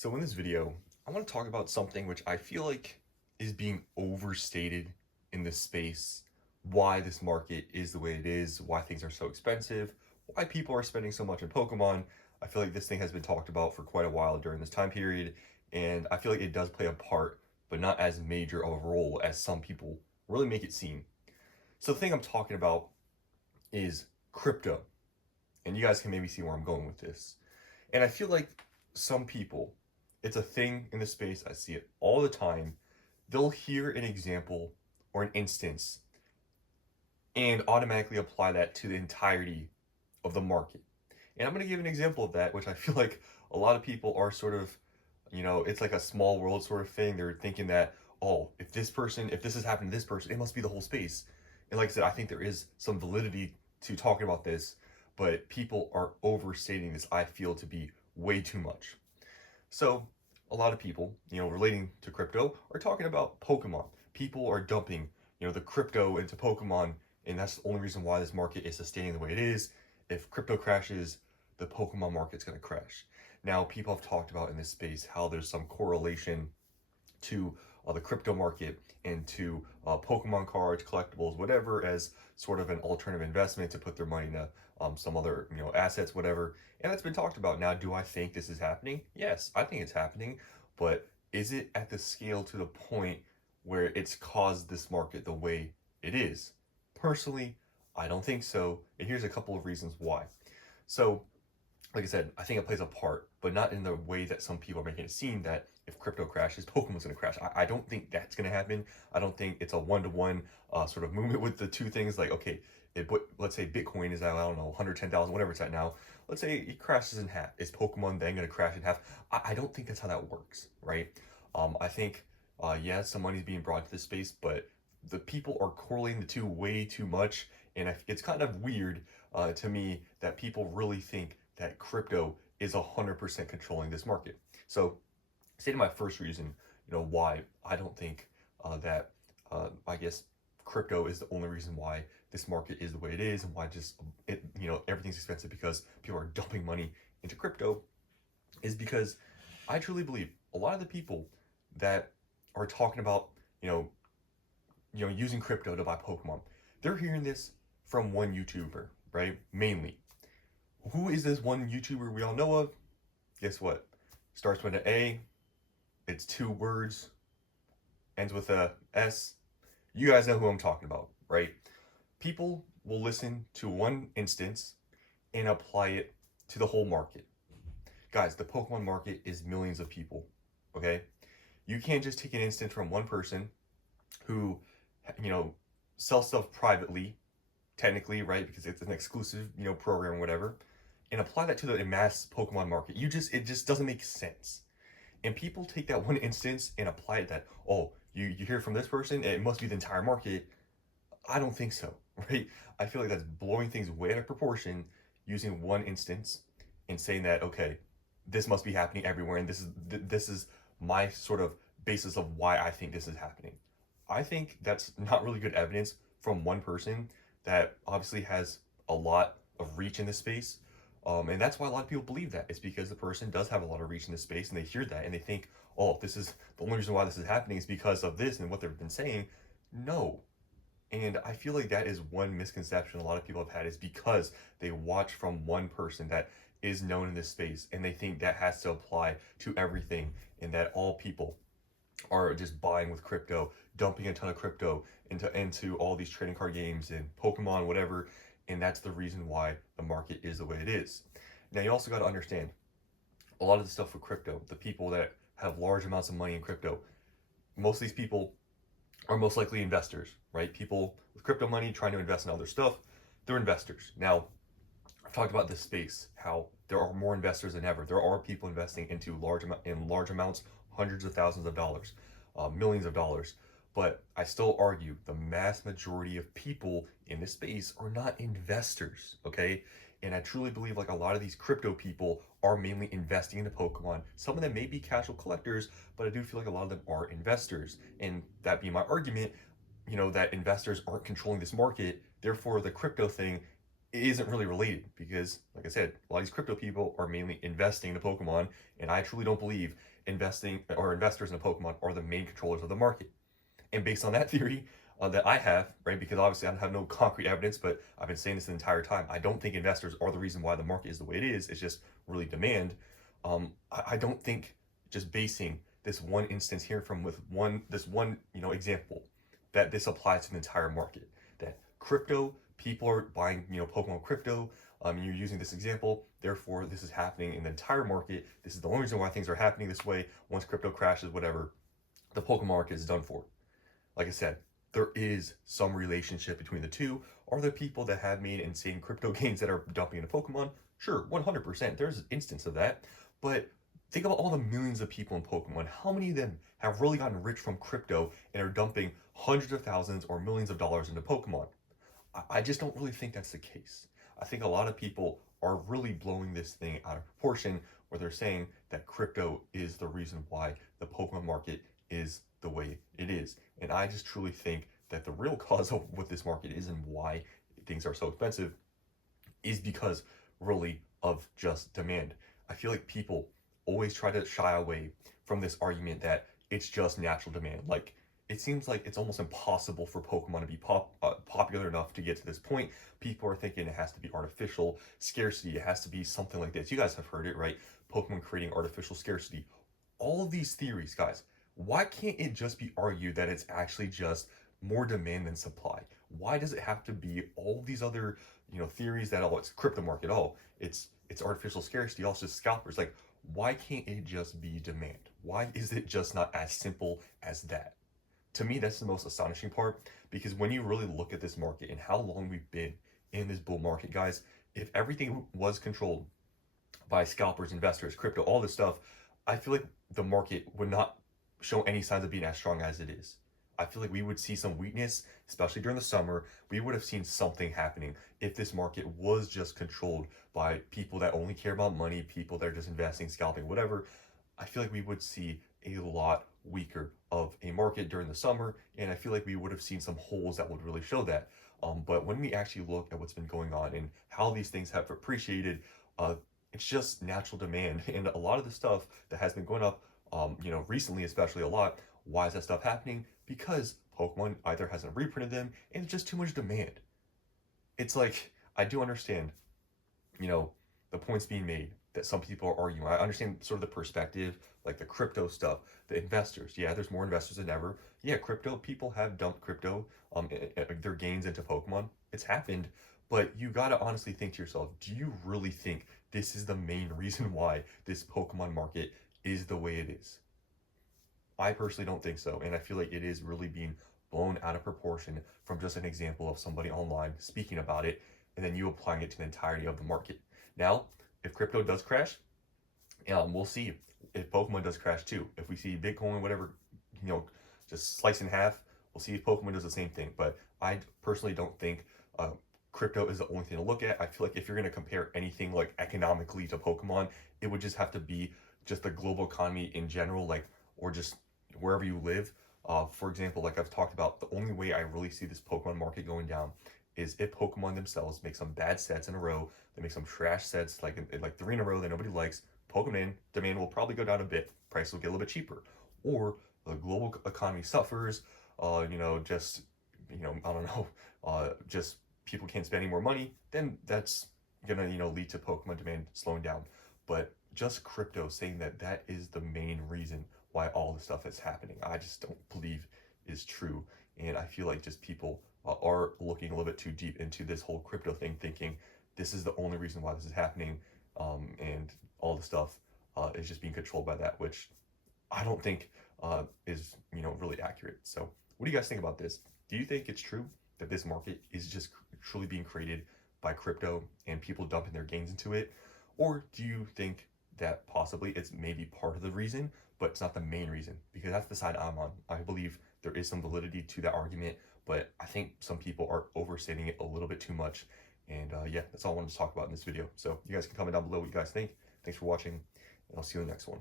So in this video, I want to talk about something which I feel like is being overstated in this space, why this market is the way it is, why things are so expensive, why people are spending so much on Pokemon. I feel like this thing has been talked about for quite a while during this time period, and I feel like it does play a part, but not as major of a role as some people really make it seem. So the thing I'm talking about is crypto, and you guys can maybe see where I'm going with this. And I feel like some people, it's a thing in the space, I see it all the time. They'll hear an example or an instance and automatically apply that to the entirety of the market. And I'm going to give an example of that, which I feel like a lot of people are sort of, it's like a small world sort of thing. They're thinking that, oh, if this has happened to this person, it must be the whole space. And like I said, I think there is some validity to talking about this, but people are overstating this, I feel, to be way too much. So, a lot of people, relating to crypto, are talking about Pokemon. People are dumping, the crypto into Pokemon, and that's the only reason why this market is sustaining the way it is. If crypto crashes, the Pokemon market's going to crash. Now, people have talked about in this space how there's some correlation to the crypto market and to Pokemon cards, collectibles, whatever, as sort of an alternative investment to put their money into some other assets, whatever. And that's been talked about. Now, do I think this is happening? Yes, I think it's happening, but is it at the scale to the point where it's caused this market the way it is? Personally, I don't think so. And here's a couple of reasons why. So like I said, I think it plays a part, but not in the way that some people are making it seem that if crypto crashes, Pokemon's going to crash. I don't think that's going to happen. I don't think it's a one-to-one sort of movement with the two things. Like, okay, let's say Bitcoin is at, I don't know, 110,000, whatever it's at now. Let's say it crashes in half. Is Pokemon then going to crash in half? I don't think that's how that works, right? I think, yeah, some money's being brought to this space, but the people are correlating the two way too much. And it's kind of weird to me that people really think that crypto is 100% controlling this market. So, say to my first reason, why I don't think that I guess crypto is the only reason why this market is the way it is, and why everything's expensive because people are dumping money into crypto, is because I truly believe a lot of the people that are talking about using crypto to buy Pokemon, they're hearing this from one YouTuber, right? Mainly, who is this one YouTuber we all know of? Guess what? Starts with an A, it's two words, ends with a S. You guys know who I'm talking about, right? People will listen to one instance and apply it to the whole market. Guys, the Pokemon market is millions of people, okay? You can't just take an instance from one person who, you know, sells stuff privately, technically, right? Because it's an exclusive, program or whatever, and apply that to the mass Pokemon market. It just doesn't make sense. And people take that one instance and apply it that, oh, you hear from this person, it must be the entire market. I don't think so, right? I feel like that's blowing things way out of proportion using one instance and saying that, okay, this must be happening everywhere, and this is my sort of basis of why I think this is happening. I think that's not really good evidence from one person that obviously has a lot of reach in this space. And that's why a lot of people believe that. It's because the person does have a lot of reach in this space and they hear that and they think, oh, this is the only reason why this is happening is because of this and what they've been saying. No. And I feel like that is one misconception a lot of people have had, is because they watch from one person that is known in this space and they think that has to apply to everything, and that all people are just buying with crypto, dumping a ton of crypto into all these trading card games and Pokemon, whatever, and that's the reason why the market is the way it is. Now you also got to understand a lot of the stuff with crypto, the people that have large amounts of money in crypto, most of these people are most likely investors, right? People with crypto money trying to invest in other stuff, they're investors. Now, I've talked about this space, how there are more investors than ever. There are people investing into large amounts, hundreds of thousands of dollars, millions of dollars. But I still argue the mass majority of people in this space are not investors, okay? And I truly believe like a lot of these crypto people are mainly investing into Pokemon. Some of them may be casual collectors, but I do feel like a lot of them are investors. And that being my argument, that investors aren't controlling this market. Therefore, the crypto thing it isn't really related because, like I said, a lot of these crypto people are mainly investing in a Pokemon, and I truly don't believe investing or investors in a Pokemon are the main controllers of the market. And based on that theory that I have, right, because obviously I have no concrete evidence, but I've been saying this the entire time, I don't think investors are the reason why the market is the way it is. It's just really demand. I don't think just basing this one instance here from with this one example that this applies to the entire market. That crypto people are buying Pokemon crypto. You're using this example, therefore this is happening in the entire market. This is the only reason why things are happening this way. Once crypto crashes, whatever, the Pokemon market is done for. Like I said, there is some relationship between the two. Are there people that have made insane crypto gains that are dumping into Pokemon? Sure, 100%. There's an instance of that. But think about all the millions of people in Pokemon. How many of them have really gotten rich from crypto and are dumping hundreds of thousands or millions of dollars into Pokemon? I just don't really think that's the case. I think a lot of people are really blowing this thing out of proportion where they're saying that crypto is the reason why the Pokemon market is the way it is. And I just truly think that the real cause of what this market is and why things are so expensive is because really of just demand. I feel like people always try to shy away from this argument that it's just natural demand. Like it seems like it's almost impossible for Pokemon to be popular enough to get to this point. People are thinking it has to be artificial scarcity. It has to be something like this. You guys have heard it, right? Pokemon creating artificial scarcity. All of these theories, guys, why can't it just be argued that it's actually just more demand than supply? Why does it have to be all these other, theories that it's crypto market, it's artificial scarcity, also scalpers? Like, why can't it just be demand? Why is it just not as simple as that? To me, that's the most astonishing part because when you really look at this market and how long we've been in this bull market, guys, if everything was controlled by scalpers, investors, crypto, all this stuff, I feel like the market would not show any signs of being as strong as it is. I feel like we would see some weakness, especially during the summer. We would have seen something happening if this market was just controlled by people that only care about money, people that are just investing, scalping, whatever. I feel like we would see a lot weaker of a market during the summer, and I feel like we would have seen some holes that would really show that. But when we actually look at what's been going on and how these things have appreciated, it's just natural demand, and a lot of the stuff that has been going up, recently, especially a lot. Why is that stuff happening? Because Pokemon either hasn't reprinted them, and it's just too much demand. It's like I do understand, you know, the points being made that some people are arguing. I understand sort of the perspective, like the crypto stuff, the investors. Yeah, there's more investors than ever. Yeah, crypto people have dumped crypto, their gains into Pokemon. It's happened, but you gotta honestly think to yourself: do you really think this is the main reason why this Pokemon market is the way it is? I personally don't think so, and I feel like it is really being blown out of proportion from just an example of somebody online speaking about it, and then you applying it to the entirety of the market. Now, if crypto does crash, we'll see if Pokemon does crash too. If we see Bitcoin, whatever, you know, just slice in half, we'll see if Pokemon does the same thing. But I personally don't think crypto is the only thing to look at. I feel like if you're going to compare anything like economically to Pokemon, it would just have to be just the global economy in general, like, or just wherever you live. For example, like I've talked about, the only way I really see this Pokemon market going down is if Pokemon themselves make some bad sets in a row. They make some trash sets, like 3 in a row that nobody likes. Pokemon demand will probably go down a bit. Price will get a little bit cheaper, or the global economy suffers. Just I don't know. Just people can't spend any more money. Then that's gonna lead to Pokemon demand slowing down. But just crypto saying that that is the main reason why all the stuff is happening, I just don't believe is true. And I feel like just people are looking a little bit too deep into this whole crypto thing, thinking this is the only reason why this is happening, and all the stuff is just being controlled by that, which I don't think is really accurate. So, what do you guys think about this? Do you think it's true that this market is just truly being created by crypto and people dumping their gains into it, or do you think that possibly it's maybe part of the reason, but it's not the main reason? Because that's the side I'm on. I believe there is some validity to that argument, but I think some people are overstating it a little bit too much. And yeah, that's all I wanted to talk about in this video. So you guys can comment down below what you guys think. Thanks for watching, and I'll see you in the next one.